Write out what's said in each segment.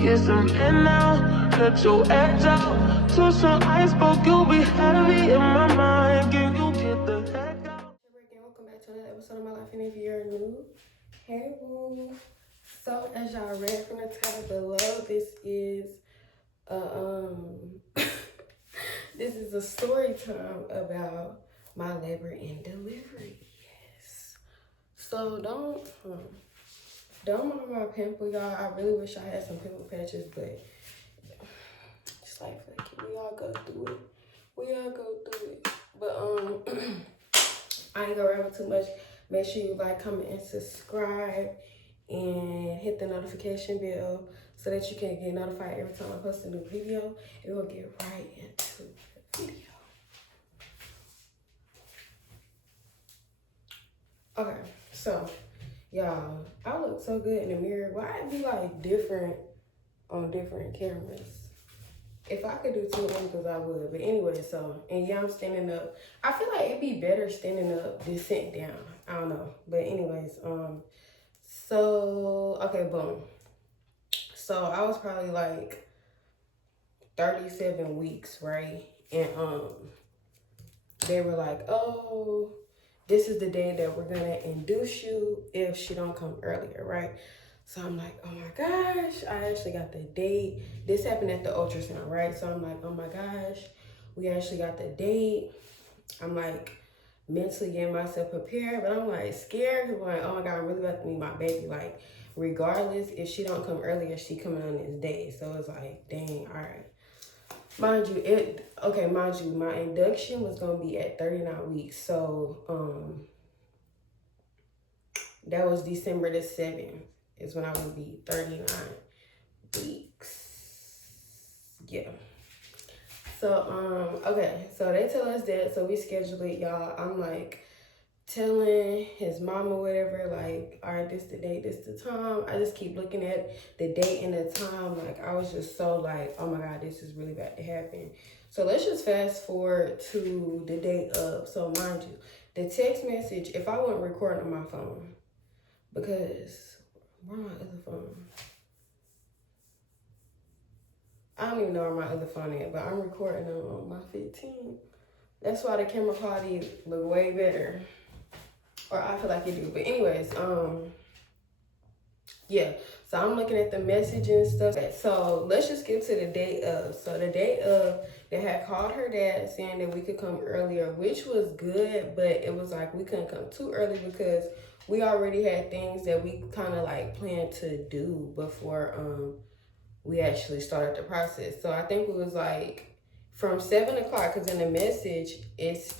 get some in now, cut your edge out. To some iceberg, you'll be heavy in my mind. Can you get the heck out? Welcome back to another episode of my life, and if you're new, hey boo. So as y'all read from the title below, this is this is a story time about my labor and delivery. Yes. So don't mind my pimple, y'all. I really wish I had some pimple patches, but just like we all go through it. We all go through it. But I ain't gonna ramble too much. Make sure you like, comment, and subscribe, and hit the notification bell so that you can get notified every time I post a new video. And we'll get right into the video. Okay, so y'all, I look so good in the mirror. Why it be like different on different cameras? If I could do 2 angles, I would. But anyway, so, and yeah, I'm standing up. I feel like it'd be better standing up than sitting down. I don't know. But anyways, so, okay, boom. So I was probably like 37 weeks, right? And they were like, oh, this is the day that we're gonna induce you if she don't come earlier, right? So I'm like, oh my gosh, I actually got the date. This happened at the ultrasound, right? So I'm like, oh my gosh, we actually got the date. I'm like mentally getting myself prepared, but I'm like scared because I'm like, oh my God, I'm really about to meet my baby. Like, regardless, if she don't come earlier, she coming on this day. So it's like, dang, all right. Mind you, my induction was gonna be at 39 weeks. So that was December the 7th is when I would be 39 weeks. Yeah. So, okay, so they tell us that, so we schedule it, y'all. I'm like telling his mama, whatever, like, all right, this the date, this the time. I just keep looking at the date and the time. Like, I was just so like, oh my God, this is really about to happen. So let's just fast forward to the date of, so mind you, the text message, if I wasn't recording on my phone, because where my other phone? I don't even know where my other phone is, but I'm recording on my 15. That's why the camera quality look way better. Or I feel like it do. But anyways, yeah. So I'm looking at the message and stuff. So let's just get to the day of. So the day of, they had called her dad saying that we could come earlier, which was good, but it was like we couldn't come too early because we already had things that we kind of like planned to do before we actually started the process. So I think it was like from 7 o'clock, because in the message it's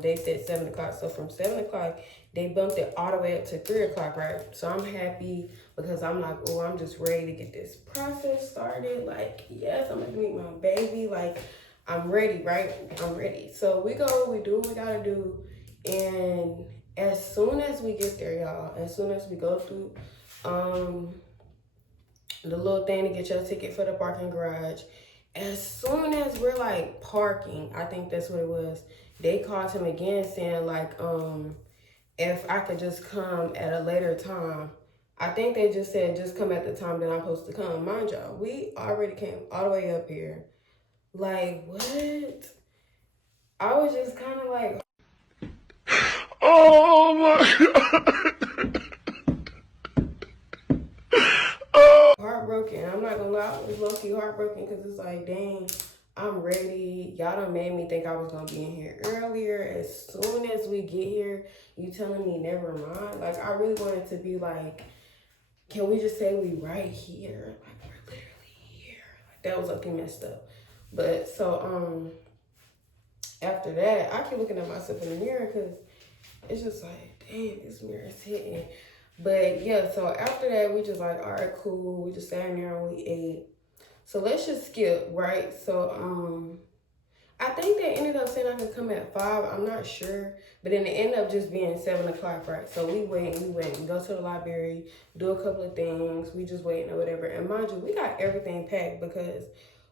they said 7 o'clock. So from 7 o'clock they bumped it all the way up to 3 o'clock, right? So I'm happy because I'm like, oh, I'm just ready to get this process started. Like, yes, I'm gonna meet my baby. Like, I'm ready, right? I'm ready. So we go, we do what we gotta do, and as soon as we get there, y'all, as soon as we go through the little thing to get your ticket for the parking garage, as soon as we're like parking, I think that's what it was, they called him again saying like, if I could just come at a later time. I think they just said just come at the time that I'm supposed to come. Mind y'all, we already came all the way up here. Like, what? I was just kind of like, Oh my God. heartbroken. I'm not gonna lie, I was low-key heartbroken because it's like, dang, I'm ready. Y'all done made me think I was gonna be in here earlier. As soon as we get here, you telling me never mind? Like, I really wanted to be like, can we just say we right here? Like, we're literally here. Like, that was okay messed up. But so after that, I keep looking at myself in the mirror because it's just like, damn, this mirror is hitting. But yeah, so after that, we just like, all right, cool. We just sat in there and we ate. So let's just skip, right? So I think they ended up saying I could come at 5. I'm not sure. But then it ended up just being 7 o'clock, right? So we went, we go to the library, do a couple of things. We just waiting or whatever. And mind you, we got everything packed because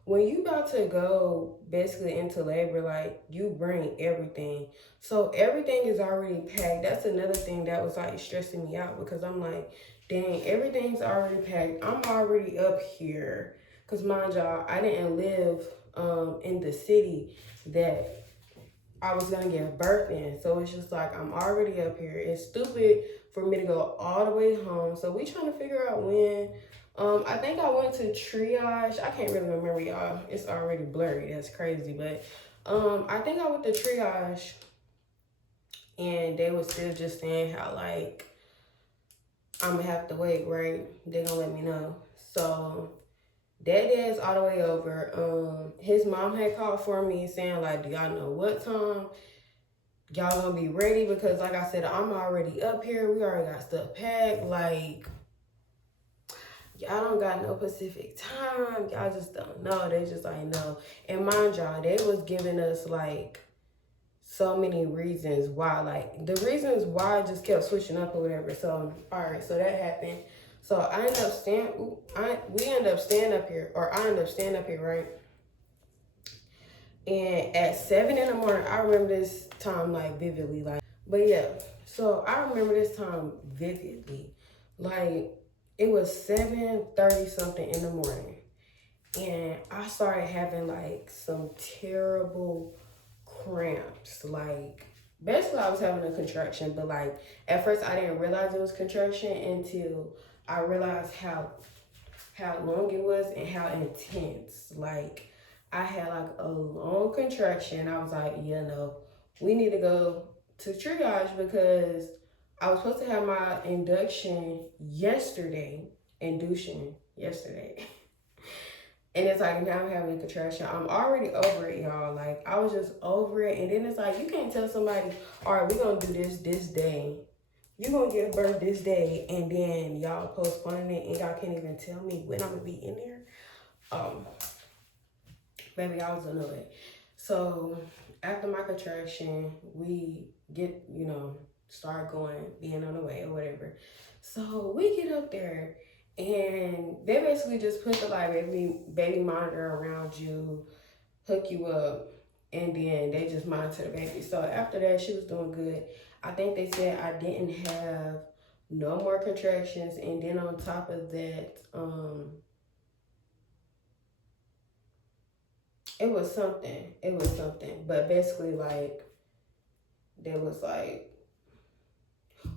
when you about to go basically into labor, like, you bring everything. So everything is already packed. That's another thing that was like stressing me out because I'm like, Dang, everything's already packed. I'm already up here. Cause mind y'all, I didn't live in the city that I was gonna give birth in. So it's just like I'm already up here. It's stupid for me to go all the way home. So we trying to figure out when. I think I went to triage. I can't really remember, y'all. It's already blurry. That's crazy. But I think I went to triage, and they was still just saying how like I'm gonna have to wait, right? They gonna let me know. So that dad's all the way over. His mom had called for me saying like, do y'all know what time y'all gonna be ready? Because like I said, I'm already up here. We already got stuff packed. Like, y'all don't got no Pacific time. Y'all just don't know. They just like, no. And mind y'all, they was giving us like so many reasons why. Like, the reasons why just kept switching up or whatever. So, all right, so that happened. So I ended up we ended up staying up here, or I ended up staying up here, right? And at 7 in the morning, I remember this time like vividly. Like, but yeah, so I remember this time vividly. Like, it was 7:30 something in the morning. And I started having like some terrible cramps. Like, basically I was having a contraction, but like at first I didn't realize it was contraction until I realized how long it was and how intense. Like, I had like a long contraction. I was like, yeah, no, we need to go to triage because I was supposed to have my induction yesterday. And it's like now I'm having a contraction. I'm already over it, y'all. Like, I was just over it. And then it's like, you can't tell somebody, all right, we're going to do this day. You're going to give birth this day. And then y'all postponing it. And y'all can't even tell me when I'm going to be in there. Baby, I was annoyed. So after my contraction, we get, start going, being on the way or whatever. So we get up there. And they basically just put the like baby monitor around you, hook you up, and then they just monitor the baby. So after that, she was doing good. I think they said I didn't have no more contractions, and then on top of that, it was something. But basically, like, there was like,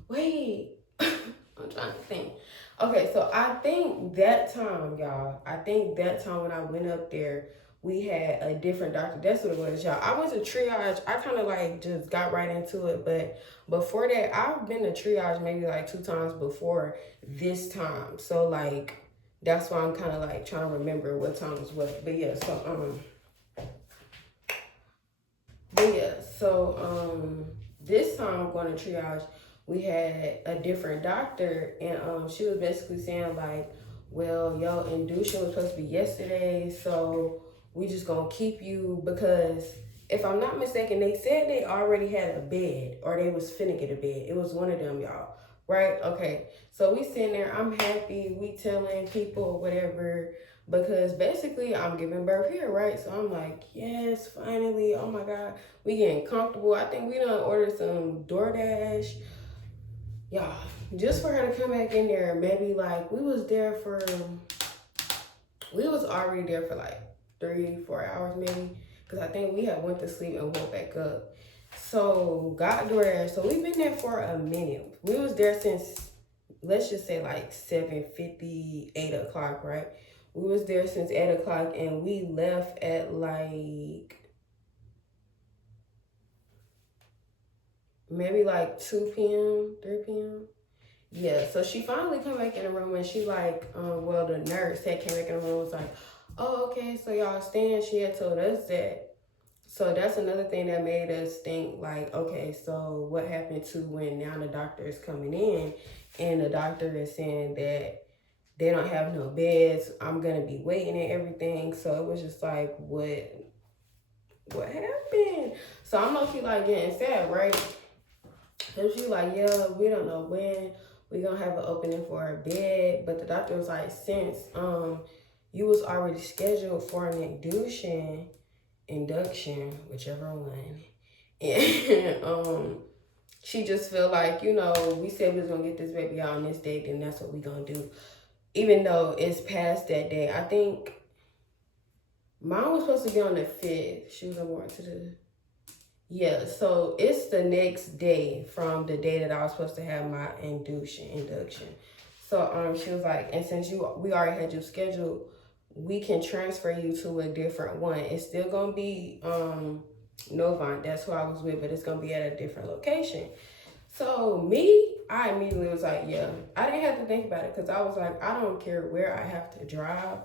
wait, I'm trying to think. Okay, so I think that time, y'all, when I went up there, we had a different doctor. That's what it was, y'all. I went to triage. I kind of like just got right into it. But before that, I've been to triage maybe like 2 times before this time. So like, that's why I'm kind of like trying to remember what time was what. But yeah, this time I'm going to triage. We had a different doctor, and she was basically saying like, well, your induction was supposed to be yesterday, so we just gonna keep you, because if I'm not mistaken, they said they already had a bed, or they was finna get a bed. It was one of them, y'all, right? Okay, so we sitting there, I'm happy, we telling people whatever, because basically I'm giving birth here, right? So I'm like, yes, finally, oh my God, we getting comfortable. I think we done ordered some DoorDash. Yeah, just for her to come back in there, maybe like we was already there for like 3-4 hours maybe, because I think we had went to sleep and woke back up. So got DoorDash. So we've been there for a minute. We was there since, let's just say like 7:50, 8 o'clock, right? We was there since 8 o'clock, and we left at like maybe like 2 p.m., 3 p.m. Yeah, so she finally come back in the room, and she like, well, the nurse had came back in the room and was like, oh, okay, so y'all staying. She had told us that. So that's another thing that made us think like, okay, so what happened to when now the doctor is coming in and the doctor is saying that they don't have no beds, I'm gonna be waiting and everything. So it was just like, what happened? So I'm low-key like getting sad, right? So she like, yeah, we don't know when we gonna have an opening for our bed. But the doctor was like, since you was already scheduled for an induction, whichever one, and she just feel like, you know, we said we was gonna get this baby out on this date, then that's what we gonna do. Even though it's past that day. I think mine was supposed to be on the 5th. She was born to the, yeah, so it's the next day from the day that I was supposed to have my induction. So she was like, and since we already had you scheduled, we can transfer you to a different one. It's still gonna be Novant, that's who I was with, but it's gonna be at a different location. So I immediately was like, yeah. I didn't have to think about it because I was like, I don't care where I have to drive.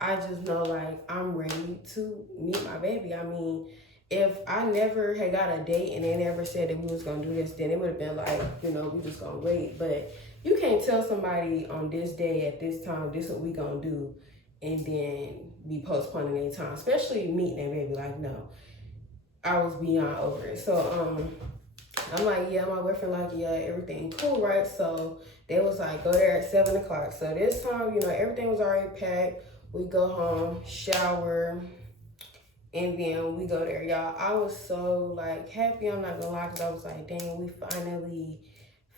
I just know like I'm ready to meet my baby. I mean, if I never had got a date and they never said that we was gonna do this, then it would have been like, you know, we just gonna wait. But you can't tell somebody on this day at this time, this is what we gonna do, and then be postponing their time, especially meeting that baby. Like, no, I was beyond over it. So I'm like, yeah, my boyfriend like, yeah, everything cool, right? So they was like, go there at 7 o'clock. So this time, you know, everything was already packed. We go home, shower, and then we go there, y'all. I was so like happy, I'm not gonna lie, because I was like, dang, we finally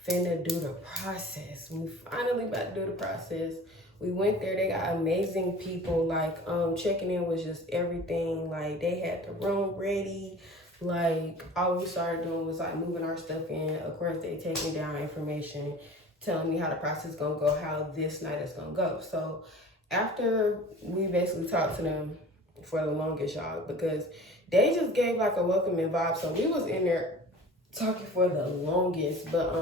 finna do the process. We finally about to do the process. We went there, they got amazing people. Like checking in was just everything. Like they had the room ready. Like all we started doing was like moving our stuff in. Of course, they taking down information, telling me how the process is gonna go, how this night is gonna go. So after we basically talked to them for the longest, y'all, because they just gave like a welcoming vibe. So we was in there talking for the longest. But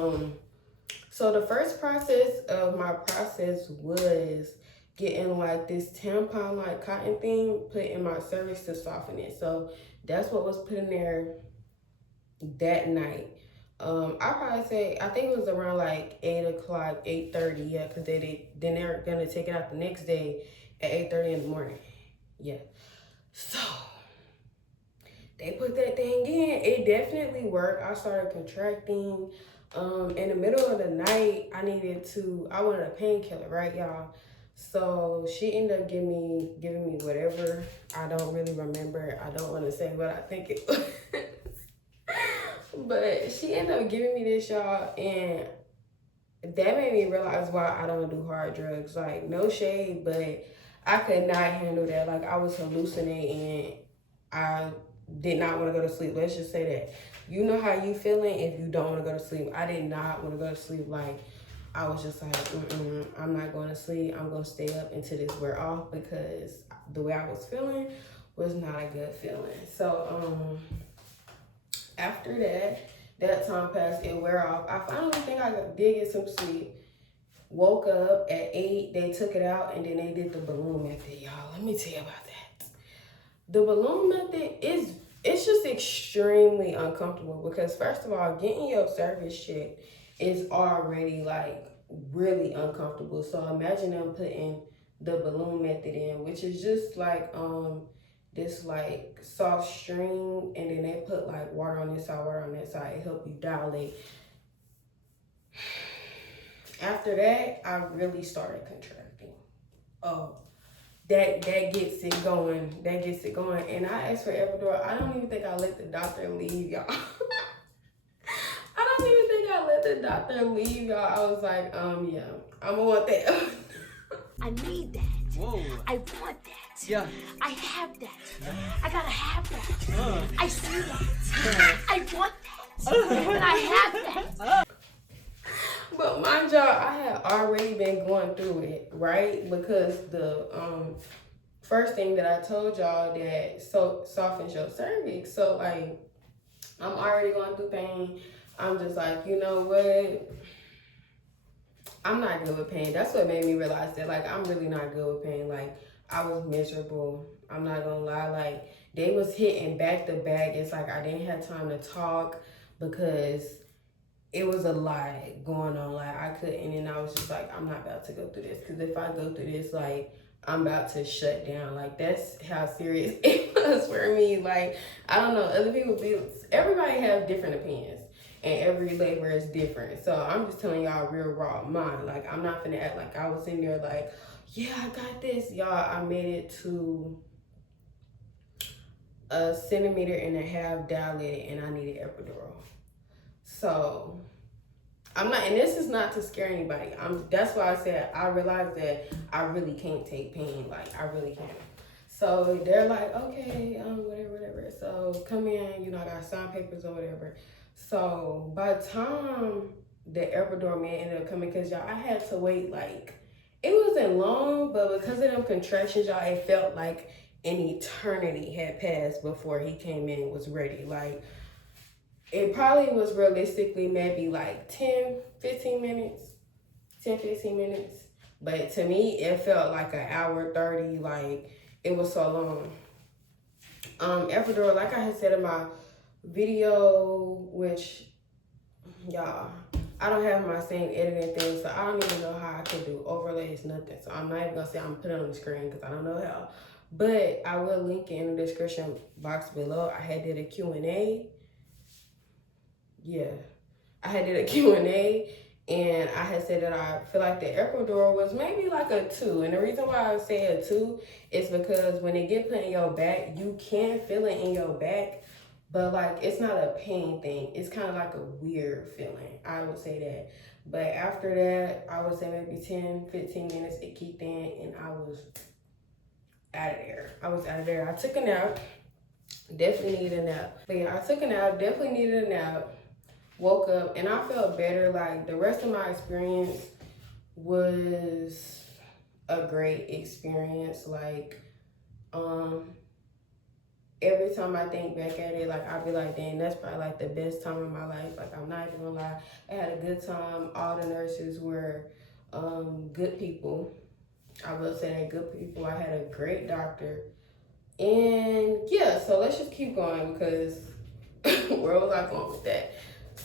so the first process of my process was getting like this tampon like cotton thing put in my cervix to soften it. So that's what was put in there that night. I probably say, I think it was around like 8 o'clock, 8:30, yeah, because then they're gonna take it out the next day at 8:30 in the morning. Yeah. So they put that thing in. It definitely worked. I started contracting. In the middle of the night, I wanted a painkiller, right, y'all? So she ended up giving me whatever. I don't really remember. I don't want to say what I think it was. But she ended up giving me this, y'all, and that made me realize why I don't do hard drugs. Like, no shade, but I could not handle that. Like, I was hallucinating. I did not want to go to sleep. Let's just say that. You know how you feeling if you don't want to go to sleep. I did not want to go to sleep. Like, I was just like, I'm not going to sleep. I'm going to stay up until this wear off, because the way I was feeling was not a good feeling. So, after that time passed, it wear off. I finally think I did get some sleep. Woke up at 8, they took it out, and then they did the balloon method, y'all. Let me tell you about that. The balloon method it's just extremely uncomfortable, because first of all, getting your cervix checked is already like really uncomfortable. So imagine them putting the balloon method in, which is just like this like soft string, and then they put like water on this side, water on that side. It help you dilate. After that, I really started contracting. Oh, that gets it going. That gets it going. And I asked for epidural. I don't even think I let the doctor leave, y'all. I don't even think I let the doctor leave, y'all. I was like, yeah, I'm gonna want that. I need that. Whoa. I want that. Yeah. I have that. I gotta have that. I see that. I want that. And I have that. But mind y'all, I had already been going through it, right? Because the first thing that I told y'all that softens your cervix. So like, I'm already going through pain. I'm just like, you know what? I'm not good with pain. That's what made me realize that, like, I'm really not good with pain. Like, I was miserable. I'm not gonna lie. Like, they was hitting back to back. It's like I didn't have time to talk because it was a lot going on. Like, I couldn't, and I was just like, I'm not about to go through this, because if I go through this, like, I'm about to shut down. Like, that's how serious it was for me. Like, I don't know, other people everybody have different opinions, and every labor is different. So I'm just telling y'all real raw mine. Like, I'm not gonna act like I was in there like, yeah, I got this. Y'all, I made it to 1.5 centimeters dilated, and I needed epidural. So I'm not, and this is not to scare anybody. That's why I said I realized that I really can't take pain. Like I really can't. So they're like, okay, whatever. So come in, I got signed papers or whatever. So by the time the epidural man ended up coming, cause y'all, I had to wait like, it wasn't long, but because of them contractions, y'all, it felt like an eternity had passed before he came in and was ready. Like, it probably was realistically maybe like 15 minutes. But to me, it felt like an hour 30, like it was so long. Ecuador, like I had said in my video, which y'all, I don't have my same editing thing, so I don't even know how I can do overlays, nothing. So I'm not even gonna say I'm putting it on the screen because I don't know how. But I will link it in the description box below. I had did a Q&A. Yeah, I had did a Q&A, and I had said that I feel like the epidural was maybe like a 2. And the reason why I say a 2 is because when it get put in your back, you can feel it in your back, but like it's not a pain thing. It's kind of like a weird feeling. I would say that. But after that, I would say maybe 10, 15 minutes it kicked in, and I was out of there. I took a nap. Definitely needed a nap. But yeah, I took a nap. Definitely needed a nap. Woke up and I felt better. Like the rest of my experience was a great experience. Like every time I think back at it, like I'll be like, dang, that's probably like the best time of my life. Like I'm not even gonna lie, I had a good time. All the nurses were good people. I will say that, good people. I had a great doctor. And yeah, so let's just keep going because where was I going with that?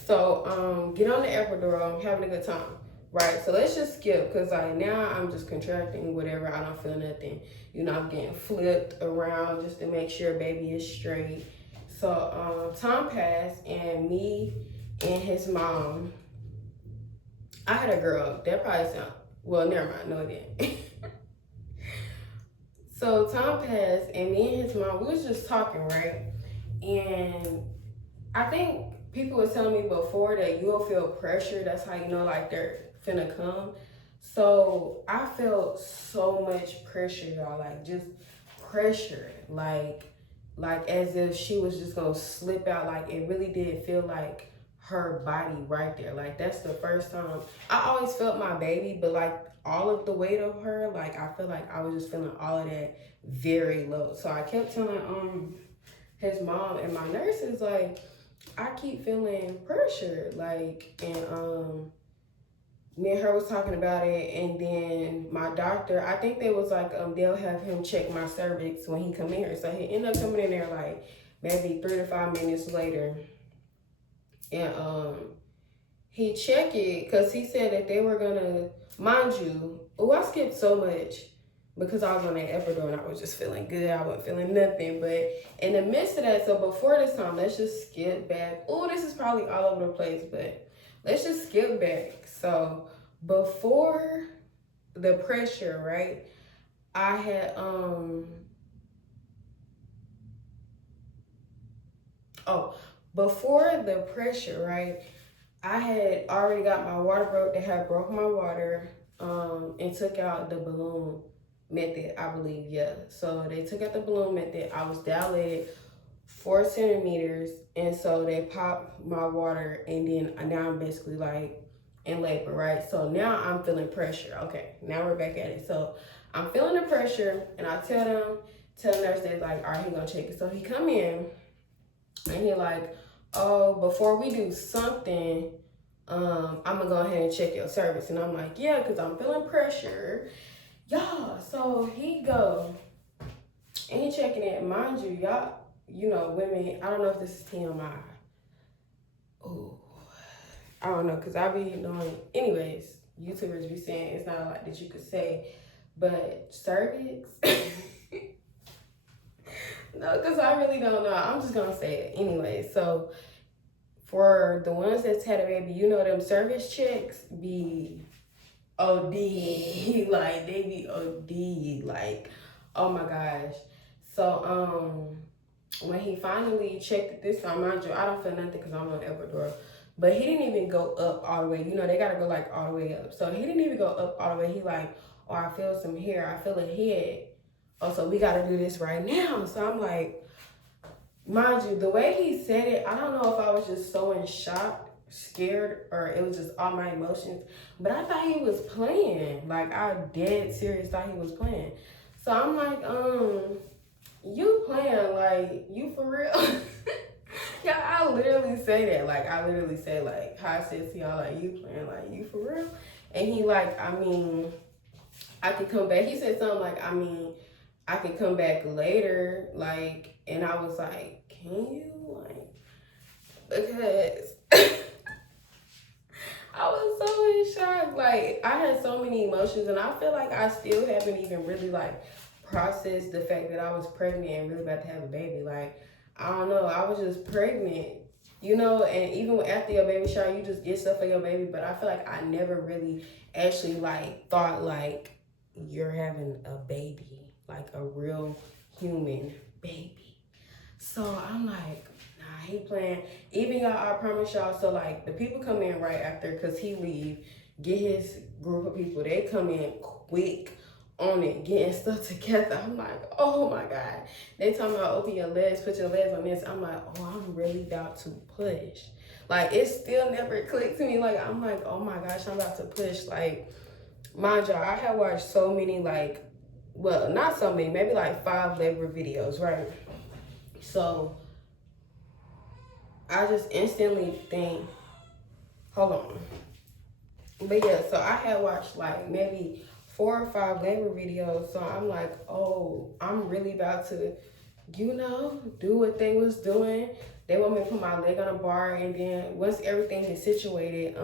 So get on the epidural, I'm having a good time. Right, so let's just skip because like now I'm just contracting whatever, I don't feel nothing. I'm getting flipped around just to make sure baby is straight. So time passed and me and his mom, I had a girl, that probably sound, well never mind, no it didn't. So time passed and me and his mom, we was just talking, right? And I think people were telling me before that you'll feel pressure. That's how you know like they're finna come. So I felt so much pressure, y'all. Like just pressure. Like as if she was just gonna slip out. Like it really did feel like her body right there. Like that's the first time. I always felt my baby, but like all of the weight of her, like I feel like I was just feeling all of that very low. So I kept telling his mom and my nurses like, I keep feeling pressure, like, and me and her was talking about it, and then my doctor, I think they was like, they'll have him check my cervix when he come in here. So he ended up coming in there like maybe 3 to 5 minutes later, and he checked it because he said that they were gonna, mind you, I skipped so much because I was on that epidural and I was just feeling good. I wasn't feeling nothing. But in the midst of that, so before this time, let's just skip back. This is probably all over the place, but let's just skip back. So before the pressure, right, I had, before the pressure, right, I had already got my water broke. They had broke my water and took out the balloon method, I believe, yeah. So they took out the balloon method. I was dilated 4 centimeters, and so they popped my water, and then now I'm basically like in labor, right? So now I'm feeling pressure. Okay, now we're back at it. So I'm feeling the pressure, and I tell the nurse, they're like, all right, he gonna check it. So he come in, and he like, oh, before we do something, I'm gonna go ahead and check your cervix. And I'm like, yeah, because I'm feeling pressure. Y'all, so he go and he checking it. Mind you, y'all, women, I don't know if this is TMI. Oh, I don't know, because I be knowing, anyways, YouTubers be saying it's not a lot that you could say, but cervix, no, because I really don't know. I'm just gonna say it anyway. So for the ones that's had a baby, them cervix checks be OD, like they be OD, like, oh my gosh. So when he finally checked it this time, mind you, I don't feel nothing because I'm on epidural. But he didn't even go up all the way. You know, they gotta go like all the way up. So he didn't even go up all the way. He like, oh, I feel some hair. I feel a head. Oh, so we gotta do this right now. So I'm like, mind you, the way he said it, I don't know if I was just so in shock, scared, or it was just all my emotions. But I thought he was playing. Like, I dead serious thought he was playing. So I'm like, you playing, like, you for real? Yeah, I literally say that. Like, I literally say, like, how I said to y'all, like, you playing, like, you for real? And he like, I mean, I could come back. He said something like, I mean, I could come back later. Like, and I was like, can you? Like, because I was so in shock. Like, I had so many emotions, and I feel like I still haven't even really, like, processed the fact that I was pregnant and really about to have a baby. Like, I don't know. I was just pregnant, you know, and even after your baby shower, you just get stuff for your baby. But I feel like I never really actually, like, thought, like, you're having a baby, like a real human baby. So I'm like, nah, he playing. Even y'all, I promise y'all. So like the people come in right after, cause he leave, get his group of people. They come in quick on it, getting stuff together. I'm like, oh my God. They talking about open your legs, put your legs on this. I'm like, oh, I'm really about to push. Like it still never clicked to me. Like I'm like, oh my gosh, I'm about to push. Like, mind y'all, I have watched so many, like, well, not so many, maybe like 5 labor videos, right? So I just instantly think, hold on. But yeah, so I had watched like maybe 4 or 5 labor videos. So I'm like, oh, I'm really about to, you know, do what they was doing. They want me to put my leg on a bar, and then once everything is situated,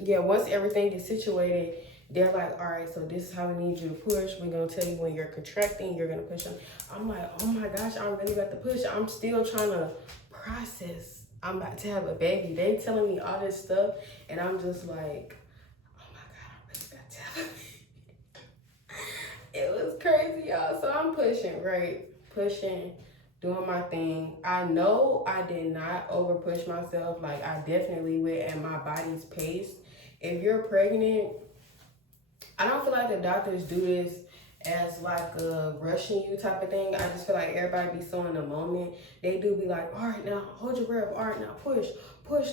once everything is situated, they're like, all right, so this is how we need you to push. We're going to tell you when you're contracting, you're going to push them. I'm like, oh my gosh, I'm really about to push. I'm still trying to process. I'm about to have a baby. They telling me all this stuff, and I'm just like, oh my God, I'm really about to have a baby. It was crazy, y'all. So I'm pushing, right? Pushing, doing my thing. I know I did not over push myself. Like, I definitely went at my body's pace. If you're pregnant, I don't feel like the doctors do this as like a rushing you type of thing. I just feel like everybody be so in the moment. They do be like, all right, now hold your breath. All right, now push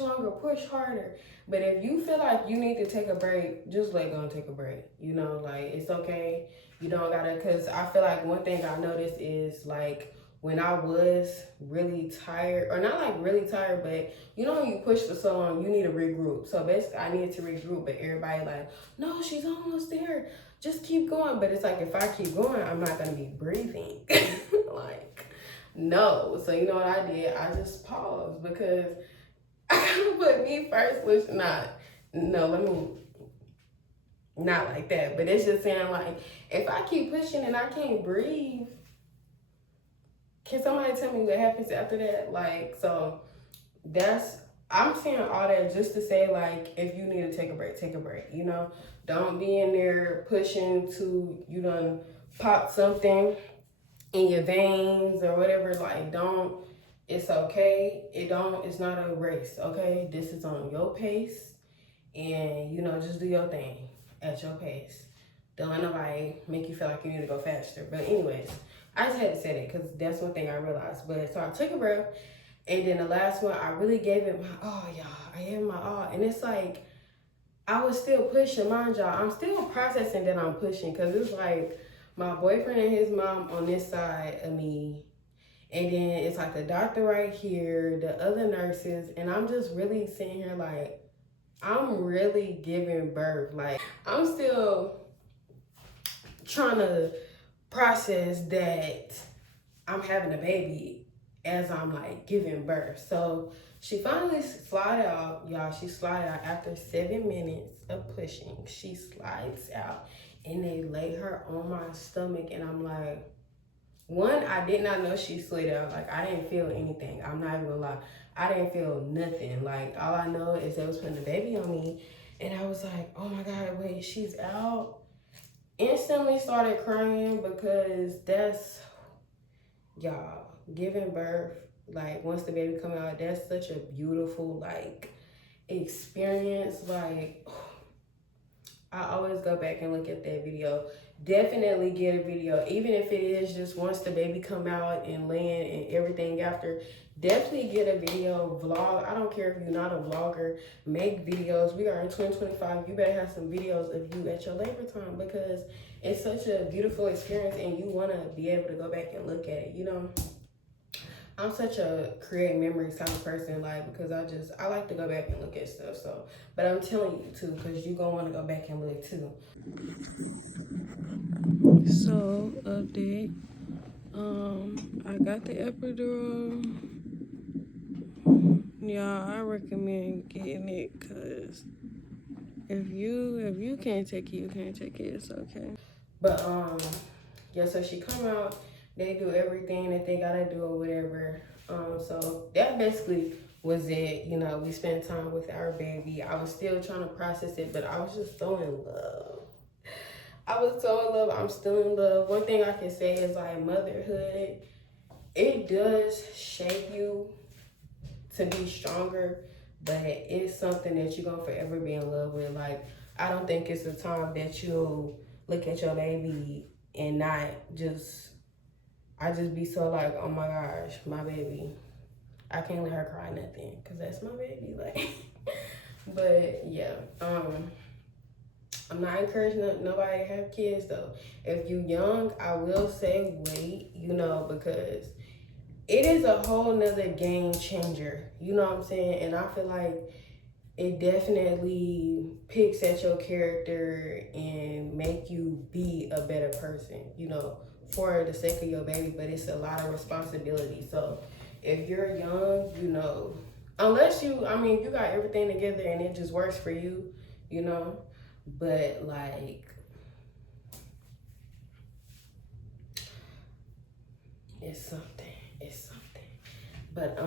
longer, push harder. But if you feel like you need to take a break, just let go and take a break. You know, like it's okay. You don't gotta, cause I feel like one thing I noticed is like when I was really tired, or not like really tired, but you know when you push for so long, you need to regroup. So basically I needed to regroup, but everybody like, no, she's almost there. Just keep going. But it's like, if I keep going, I'm not gonna be breathing. Like, no. So you know what I did? I just paused, because I gotta put me first, which not like that. But it's just saying like, if I keep pushing and I can't breathe, can somebody tell me what happens after that? Like, so I'm saying all that just to say, like, if you need to take a break, take a break, you know? Don't be in there pushing to you done pop something in your veins or whatever. Like, don't, it's okay. It's not a race, okay? This is on your pace, and, you know, just do your thing at your pace. Don't let nobody make you feel like you need to go faster. But anyways, I just had to say that because that's one thing I realized. But so I took a breath, and then the last one, I really gave it my all, y'all. I gave it my all. And it's like, I was still pushing, mind y'all. I'm still processing that I'm pushing, because it's like my boyfriend and his mom on this side of me. And then it's like the doctor right here, the other nurses. And I'm just really sitting here like, I'm really giving birth. Like, I'm still trying to process that I'm having a baby as I'm like giving birth. So she finally slid out, y'all. She slid out after 7 minutes of pushing. She slides out, and they lay her on my stomach, and I'm like, one, I did not know she slid out. Like, I didn't feel anything. I'm not even gonna lie. I didn't feel nothing. Like, all I know is they was putting the baby on me, and I was like, oh my God, wait, she's out. Instantly started crying, because that's, y'all, giving birth Like once the baby come out, that's such a beautiful like experience. Like I always go back and look at that video. Definitely get a video, even if it is just once the baby come out and land and everything after. Definitely get a video, vlog. I don't care if you're not a vlogger, make videos. We are in 2025. You better have some videos of you at your labor time, because it's such a beautiful experience and you want to be able to go back and look at it, you know? I'm such a create memories type of person, like, because I like to go back and look at stuff. So, but I'm telling you too, because you gonna want to go back and look too. So update, I got the epidural. Yeah, I recommend getting it, because if you can't take it, you can't take it. It's okay. But yeah. So she come out. They do everything that they gotta do or whatever. So that basically was it. You know, we spent time with our baby. I was still trying to process it, but I was just so in love. I was so in love. I'm still in love. One thing I can say is like motherhood, it does shape you to be stronger, but it's something that you're gonna forever be in love with. Like, I don't think it's a time that you'll look at your baby and not just, I just be so like, oh my gosh, my baby. I can't let her cry nothing, because that's my baby. Like, but yeah, I'm not encouraging nobody to have kids though. If you young, I will say wait, you know, because it is a whole nother game changer. You know what I'm saying? And I feel like it definitely picks at your character and make you be a better person, you know, for the sake of your baby. But it's a lot of responsibility. So if you're young, you know, unless you got everything together and it just works for you, you know, but like, it's something. But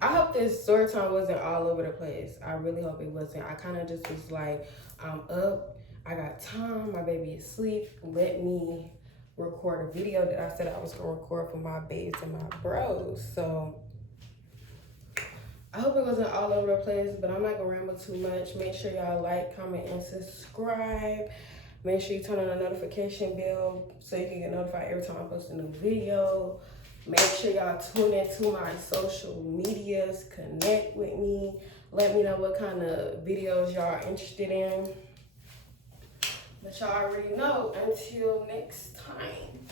I hope this story time wasn't all over the place. I really hope it wasn't. I kind of just was like, I'm up, I got time, my baby is asleep. Let me record a video that I said I was gonna record for my babes and my bros. So I hope it wasn't all over the place, but I'm not gonna ramble too much. Make sure y'all like, comment, and subscribe. Make sure you turn on the notification bell so you can get notified every time I post a new video. Make sure y'all tune into my social medias, connect with me. Let me know what kind of videos y'all are interested in. But y'all already know, until next time.